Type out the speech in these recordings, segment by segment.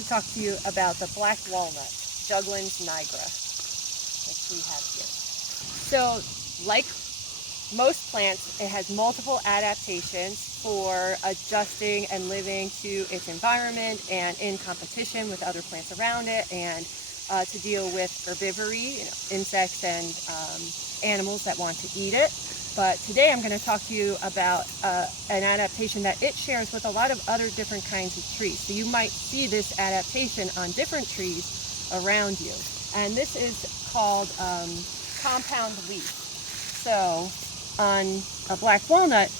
to talk to you about the black walnut, Juglans nigra, which we have here. So, like most plants, it has multiple adaptations for adjusting and living to its environment and in competition with other plants around it, and to deal with herbivory, insects and animals that want to eat it. But today I'm going to talk to you about an adaptation that it shares with a lot of other different kinds of trees. So you might see this adaptation on different trees around you. And this is called compound leaf. So on a black walnut,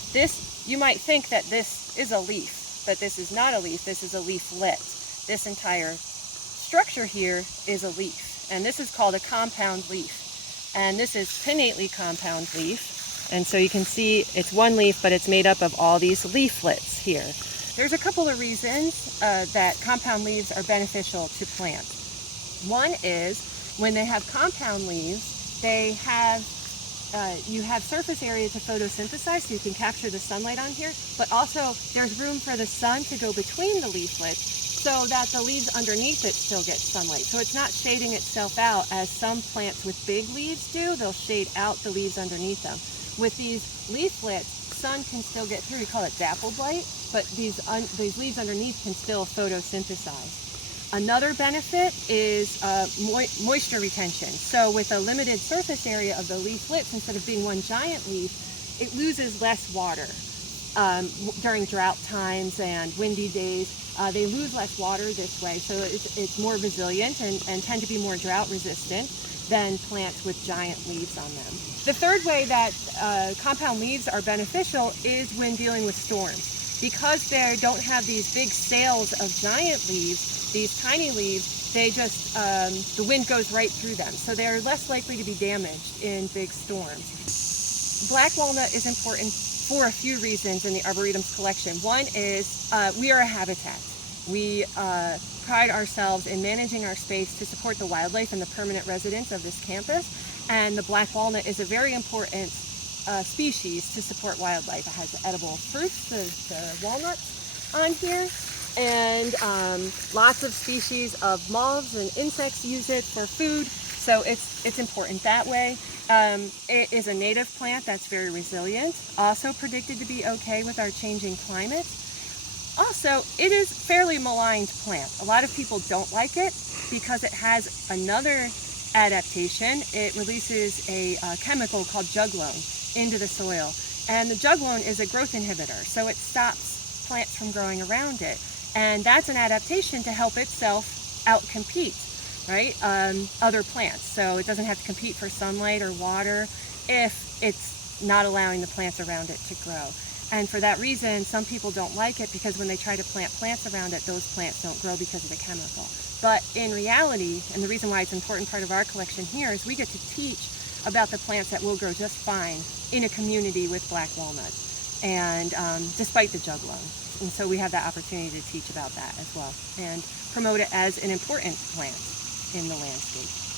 you might think that this is a leaf, but this is not a leaf, this is a leaflet. This entire structure here is a leaf, and this is called a compound leaf. And this is pinnately compound leaf. And so you can see it's one leaf, but it's made up of all these leaflets here. There's a couple of reasons that compound leaves are beneficial to plants. One is when they have compound leaves, they have you have surface area to photosynthesize, so you can capture the sunlight on here, but also there's room for the sun to go between the leaflets so that the leaves underneath it still get sunlight. So it's not shading itself out as some plants with big leaves do. They'll shade out the leaves underneath them. With these leaflets, sun can still get through. We call it dapple blight, but these leaves underneath can still photosynthesize. Another benefit is moisture retention. So with a limited surface area of the leaflets, instead of being one giant leaf, it loses less water. During drought times and windy days, they lose less water this way, so it's more resilient and tend to be more drought resistant than plants with giant leaves on them. The third way that compound leaves are beneficial is when dealing with storms. Because they don't have these big sails of giant leaves, these tiny leaves, they just, the wind goes right through them. So they're less likely to be damaged in big storms. Black walnut is important for a few reasons in the Arboretum's collection. One is we are a habitat. We pride ourselves in managing our space to support the wildlife and the permanent residents of this campus. And the black walnut is a very important species to support wildlife. It has edible fruits, the walnuts on here, and lots of species of moths and insects use it for food, so it's important that way. It is a native plant that's very resilient, also predicted to be okay with our changing climate. Also, it is a fairly maligned plant. A lot of people don't like it because it has another adaptation. It releases a chemical called juglone into the soil, and the juglone is a growth inhibitor, so it stops plants from growing around it, and that's an adaptation to help itself outcompete, right, other plants. So it doesn't have to compete for sunlight or water if it's not allowing the plants around it to grow. And for that reason, some people don't like it because when they try to plant plants around it, those plants don't grow because of the chemical. But in reality, and the reason why it's an important part of our collection here, is we get to teach about the plants that will grow just fine in a community with black walnut, and despite the juglone. And so we have that opportunity to teach about that as well and promote it as an important plant in the landscape.